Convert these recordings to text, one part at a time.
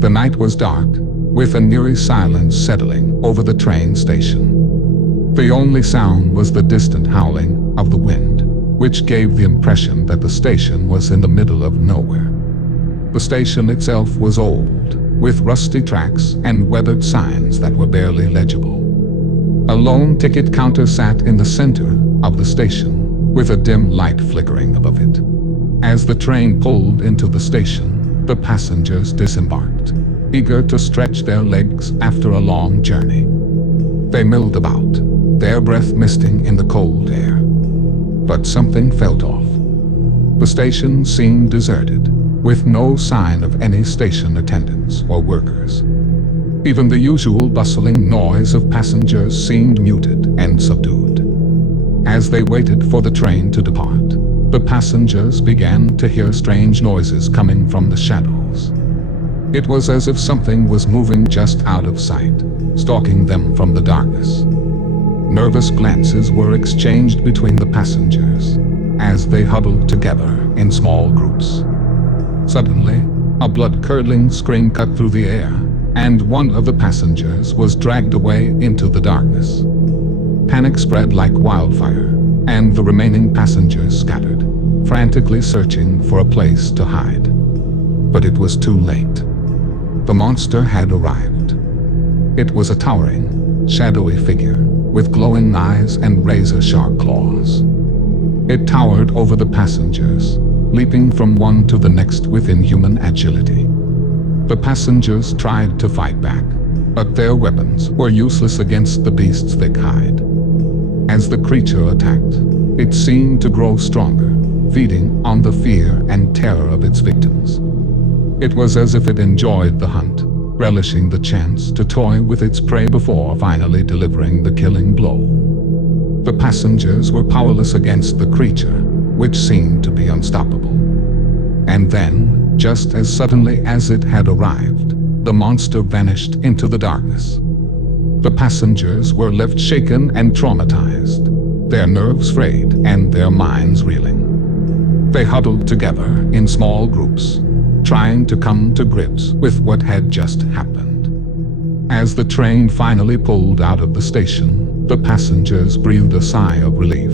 The night was dark, with an eerie silence settling over the train station. The only sound was the distant howling of the wind, which gave the impression that the station was in the middle of nowhere. The station itself was old, with rusty tracks and weathered signs that were barely legible. A lone ticket counter sat in the center of the station, with a dim light flickering above it. As the train pulled into the station, the passengers disembarked, eager to stretch their legs after a long journey. They milled about, their breath misting in the cold air. But something felt off. The station seemed deserted, with no sign of any station attendants or workers. Even the usual bustling noise of passengers seemed muted and subdued. As they waited for the train to depart, the passengers began to hear strange noises coming from the shadows. It was as if something was moving just out of sight, stalking them from the darkness. Nervous glances were exchanged between the passengers as they huddled together in small groups. Suddenly, a blood-curdling scream cut through the air, and one of the passengers was dragged away into the darkness. Panic spread like wildfire, and the remaining passengers scattered, frantically searching for a place to hide. But it was too late. The monster had arrived. It was a towering, shadowy figure, with glowing eyes and razor-sharp claws. It towered over the passengers, leaping from one to the next with inhuman agility. The passengers tried to fight back, but their weapons were useless against the beast's thick hide. As the creature attacked, it seemed to grow stronger, feeding on the fear and terror of its victims. It was as if it enjoyed the hunt, relishing the chance to toy with its prey before finally delivering the killing blow. The passengers were powerless against the creature, which seemed to be unstoppable. And then, just as suddenly as it had arrived, the monster vanished into the darkness. The passengers were left shaken and traumatized, their nerves frayed and their minds reeling. They huddled together in small groups, trying to come to grips with what had just happened. As the train finally pulled out of the station, the passengers breathed a sigh of relief,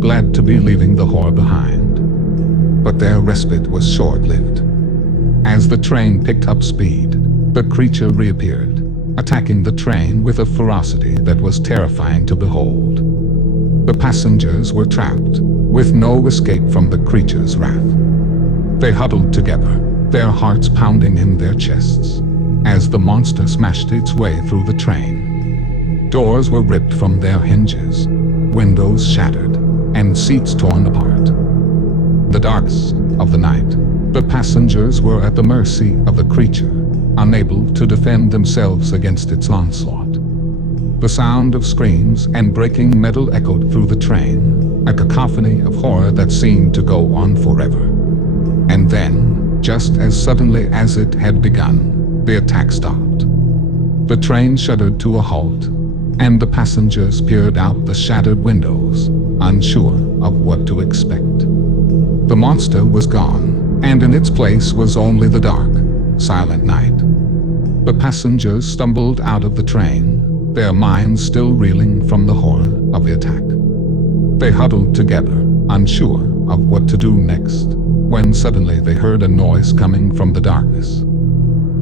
glad to be leaving the horror behind. But their respite was short-lived. As the train picked up speed, the creature reappeared, attacking the train with a ferocity that was terrifying to behold. The passengers were trapped, with no escape from the creature's wrath. They huddled together, their hearts pounding in their chests, as the monster smashed its way through the train. Doors were ripped from their hinges, windows shattered, and seats torn apart. The darkness of the night, the passengers were at the mercy of the creature, unable to defend themselves against its onslaught. The sound of screams and breaking metal echoed through the train, a cacophony of horror that seemed to go on forever. And then, just as suddenly as it had begun, the attack stopped. The train shuddered to a halt, and the passengers peered out the shattered windows, unsure of what to expect. The monster was gone, and in its place was only the dark, silent night. The passengers stumbled out of the train, their minds still reeling from the horror of the attack. They huddled together, unsure of what to do next, when suddenly they heard a noise coming from the darkness.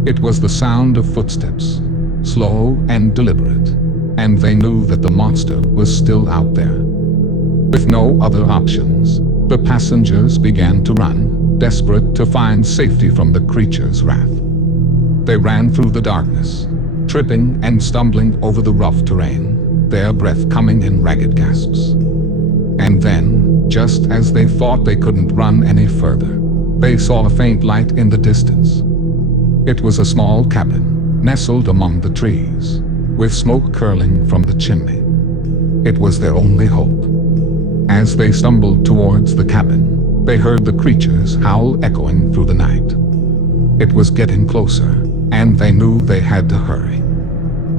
It was the sound of footsteps, slow and deliberate, and they knew that the monster was still out there. With no other options, the passengers began to run, desperate to find safety from the creature's wrath. They ran through the darkness, tripping and stumbling over the rough terrain, their breath coming in ragged gasps. And then, just as they thought they couldn't run any further, they saw a faint light in the distance. It was a small cabin, nestled among the trees, with smoke curling from the chimney. It was their only hope. As they stumbled towards the cabin, they heard the creature's howl echoing through the night. It was getting closer, and they knew they had to hurry.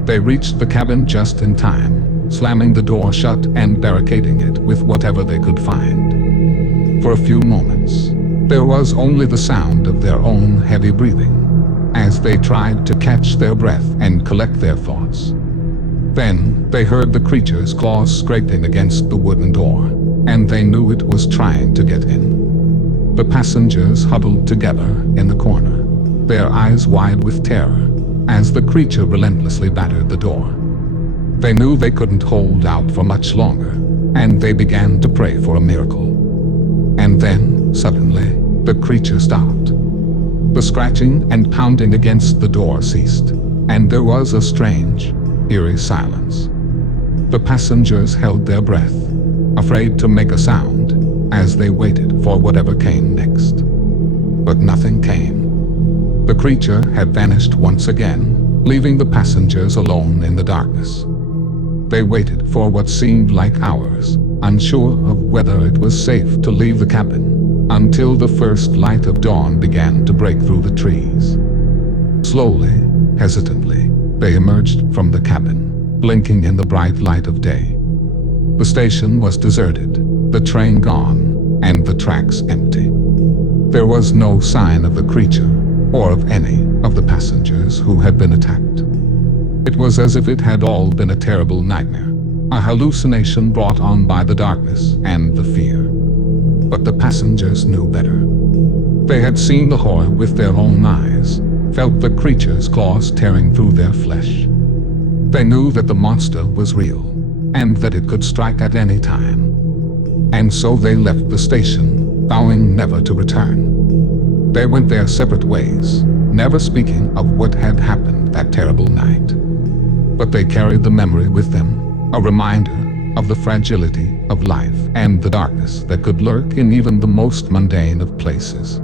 They reached the cabin just in time, slamming the door shut and barricading it with whatever they could find. For a few moments, there was only the sound of their own heavy breathing, as they tried to catch their breath and collect their thoughts. Then they heard the creature's claws scraping against the wooden door, and they knew it was trying to get in. The passengers huddled together in the corner, their eyes wide with terror, as the creature relentlessly battered the door. They knew they couldn't hold out for much longer, and they began to pray for a miracle. And then, suddenly, the creature stopped. The scratching and pounding against the door ceased, and there was a strange, eerie silence. The passengers held their breath, afraid to make a sound, as they waited for whatever came next. But nothing came. The creature had vanished once again, leaving the passengers alone in the darkness. They waited for what seemed like hours, unsure of whether it was safe to leave the cabin, until the first light of dawn began to break through the trees. Slowly, hesitantly, they emerged from the cabin, blinking in the bright light of day. The station was deserted, the train gone, and the tracks empty. There was no sign of the creature, or of any of the passengers who had been attacked. It was as if it had all been a terrible nightmare, a hallucination brought on by the darkness and the fear. But the passengers knew better. They had seen the horror with their own eyes, felt the creature's claws tearing through their flesh. They knew that the monster was real, and that it could strike at any time. And so they left the station, vowing never to return. They went their separate ways, never speaking of what had happened that terrible night. But they carried the memory with them, a reminder of the fragility of life and the darkness that could lurk in even the most mundane of places.